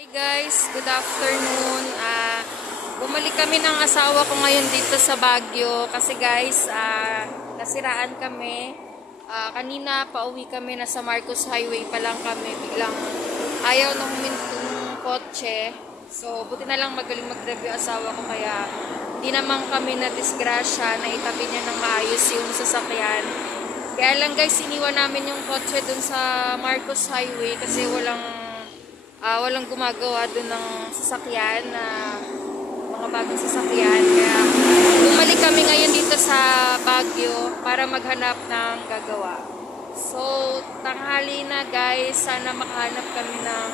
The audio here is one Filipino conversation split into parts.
Hi guys, good afternoon. Bumalik kami ng asawa ko ngayon dito sa Baguio kasi guys, nasiraan kami. Kanina pauwi kami, nasa Marcos Highway pa lang kami, biglang ayaw na huminto ng kotse. So, buti na lang magaling mag-review asawa ko kaya hindi naman kami na disgrasya na itabi niya ng maayos yung sasakyan. Kaya lang guys, iniwan namin yung kotse dun sa Marcos Highway kasi walang gumagawa dun ng sasakyan na mga bagong sasakyan. Kaya bumalik kami ngayon dito sa Baguio para maghanap ng gagawa. So, tanghali na guys, sana makahanap kami ng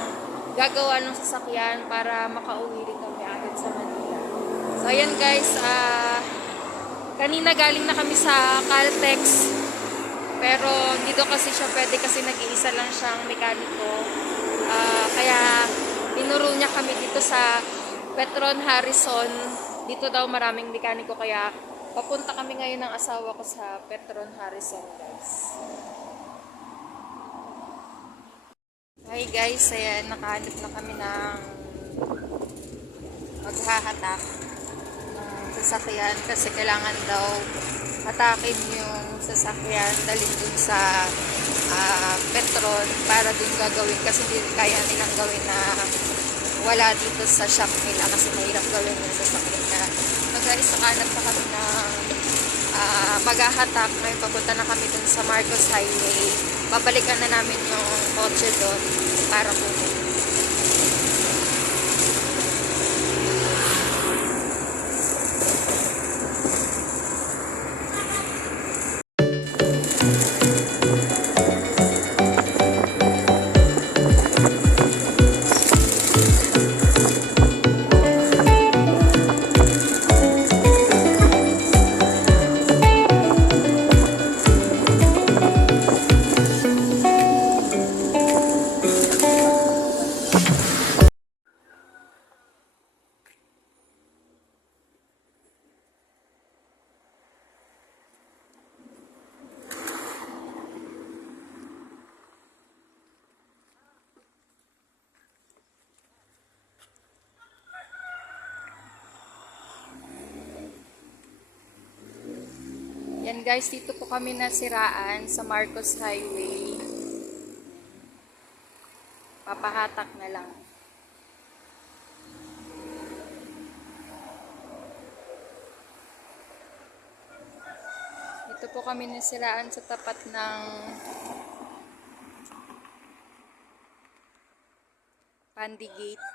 gagawa ng sasakyan para makauwi rin kami agad sa Manila. So, ayan guys, kanina galing na kami sa Caltex. Pero dito kasi siya pwede kasi nag-iisa lang siyang mekaniko. Kaya tinuro niya kami dito sa Petron Harrison. Dito daw maraming mekaniko kaya papunta kami ngayon ng asawa ko sa Petron Harrison guys. Hi guys, ayan nakahanap na kami ng maghahatak ng sasakyan kasi kailangan daw hatakin yung sasakyan dalhin dun sa Petron para dun gagawin kasi hindi kaya nilang gawin na wala dito sa shop nila kasi mahirap gawin yung sasakyan na guys, nakahanap na kami ng maghahatak. Ngayon papunta na kami dun sa Marcos Highway, babalikan na namin yung kotse dun para kunin. Yan guys, dito po kami nasiraan sa Marcos Highway. Papahatak na lang. Dito po kami nasiraan sa tapat ng Pandi Gate.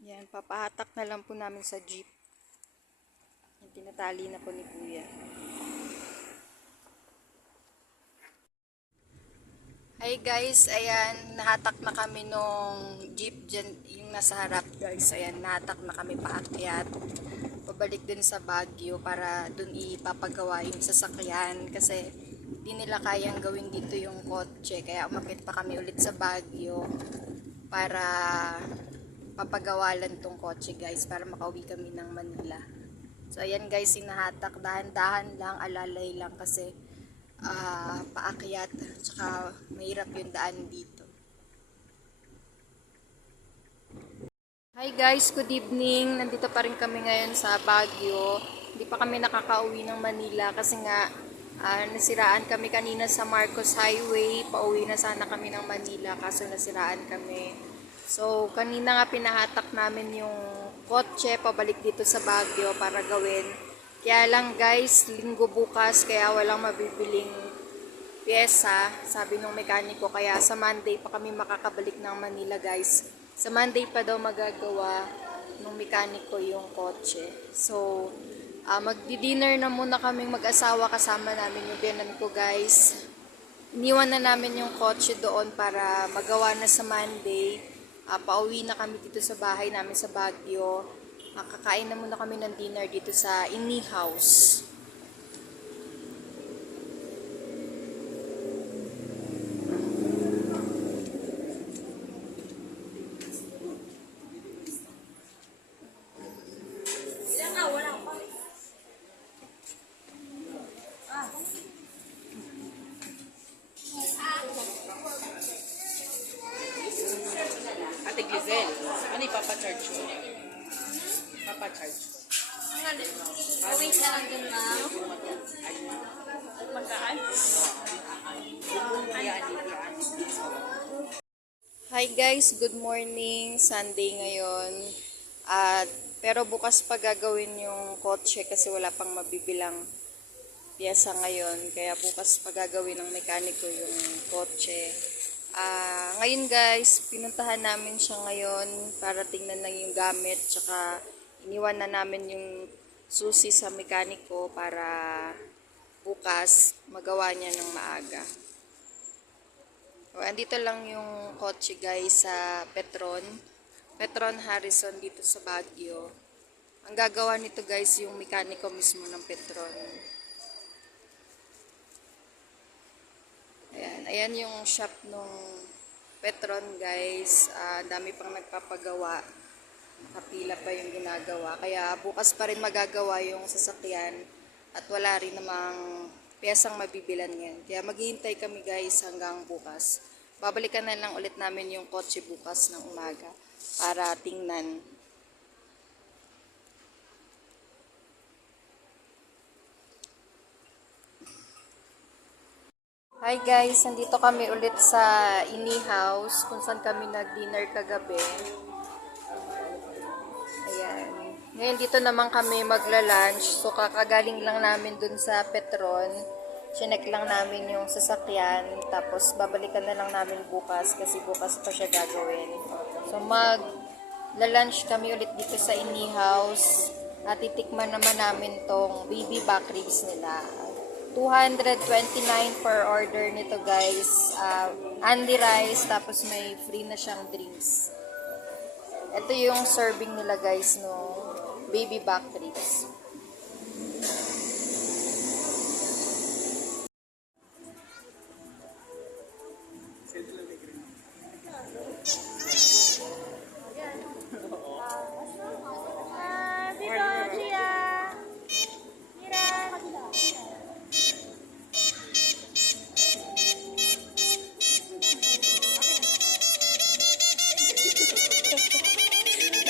Yan, papahatak na lang po namin sa jeep. Yung tinatali na po ni Kuya. Hi guys, ayan, nahatak na kami nung jeep dyan, yung nasa harap guys. Ayan, nahatak na kami paakyat. Pabalik din sa Baguio para dun ipapagawa yung sasakyan. Kasi di nila kayang gawin dito yung kotse. Kaya umakit pa kami ulit sa Baguio para papagawalan tong kotse guys para makauwi kami ng Manila. So ayan guys, sinahatak dahan-dahan lang, alalay lang kasi paakyat tsaka mahirap yung daan dito. Hi guys, good evening. Nandito pa rin kami ngayon sa Baguio. Hindi pa kami nakakauwi ng Manila kasi nga nasiraan kami kanina sa Marcos Highway. Pauwi na sana kami ng Manila kaso nasiraan kami. So, kanina nga pinahatak namin yung kotse pabalik dito sa Baguio para gawin. Kaya lang guys, linggo bukas kaya walang mabibiling pyesa, sabi nung mekaniko. Kaya sa Monday pa kami makakabalik ng Manila guys. Sa Monday pa daw magagawa nung mekaniko yung kotse. So, magdi-dinner na muna kaming mag-asawa kasama namin yung biyanan ko guys. Iniwan na namin yung kotse doon para magawa na sa Monday. Pauwi na kami dito sa bahay namin sa Baguio. Kakain na muna kami ng dinner dito sa Ini House. Wait lang dun, ma'am. Magkaan? Hi guys, good morning. Sunday ngayon. Pero bukas pa gagawin yung kotse kasi wala pang mabibilang piyesa ngayon. Kaya bukas pa gagawin ng mekaniko yung kotse. Ngayon guys, pinuntahan namin siya ngayon para tingnan lang yung gamit. Tsaka iniwan na namin yung susi sa mekaniko para bukas magawa niya ng maaga. Andito lang yung kotse guys sa Petron Harrison dito sa Baguio. Ang gagawa nito guys yung mekaniko mismo ng Petron. Ayan yung shop nung Petron guys. Dami pang nagpapagawa. Kapila pa yung ginagawa. Kaya bukas pa rin magagawa yung sasakyan at wala rin namang piyesang mabibilan yan. Kaya maghihintay kami guys hanggang bukas. Babalikan na lang ulit namin yung kotse bukas ng umaga para tingnan. Hi guys, nandito kami ulit sa Ini House kung saan kami nag-dinner kagabi. Ayan. Ngayon dito naman kami magla-lunch. So kakagaling lang namin dun sa Petron. Chinek lang namin yung sasakyan. Tapos babalikan na lang namin bukas kasi bukas pa siya gagawin. So magla-lunch kami ulit dito sa Ini House. At titikman naman namin tong baby back ribs nila. 229 per order nito guys. Only rice tapos may free na siyang drinks. Ito yung serving nila guys no baby back ribs.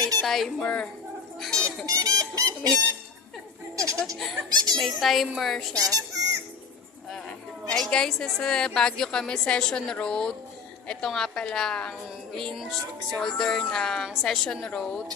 May timer. may timer siya. Hi guys, sa Baguio kami, Session Road. Ito nga pala ang green shoulder ng Session Road.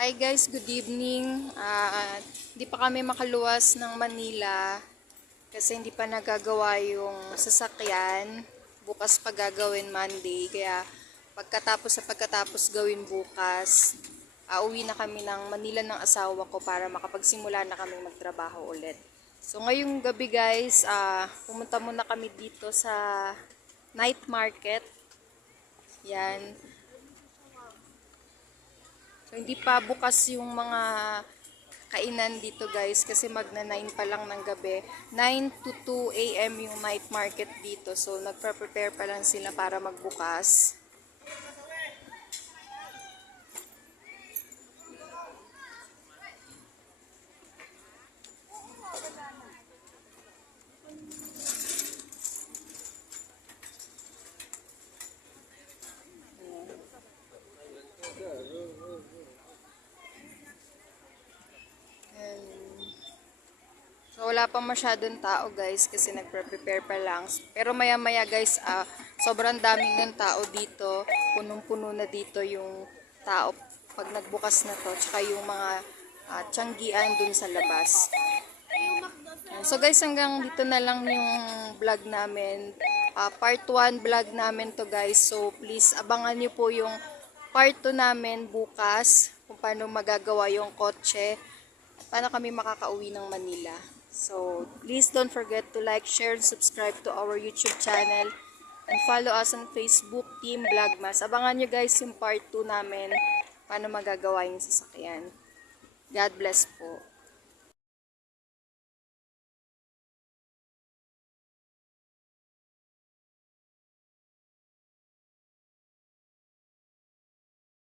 Hi guys, good evening. Hindi pa kami makaluwas ng Manila kasi hindi pa nagagawa yung sasakyan. Bukas pa gagawin Monday. Kaya pagkatapos gawin bukas, uwi na kami ng Manila ng asawa ko para makapagsimula na kami magtrabaho ulit. So ngayong gabi guys, pumunta muna kami dito sa night market. Yan. So, hindi pa bukas yung mga kainan dito guys kasi magna 9 pa lang ng gabi. 9 to 2 a.m. yung night market dito. So, nagpre-prepare pa lang sila para magbukas. So, wala pa masyadong tao guys kasi nagpre-prepare pa lang. Pero maya-maya guys, sobrang daming ng tao dito. Punong-puno na dito yung tao pag nagbukas na to. Tsaka yung mga tiyanggian dun sa labas. So guys, hanggang dito na lang yung vlog namin. Part 1 vlog namin to guys. So please, abangan nyo po yung part 2 namin bukas. Kung paano magagawa yung kotse. Paano kami makakauwi ng Manila. So, please don't forget to like, share, and subscribe to our YouTube channel. And follow us on Facebook, Team Vlogmas. Abangan nyo guys yung part 2 namin. Paano magagawa yung sasakyan. God bless po.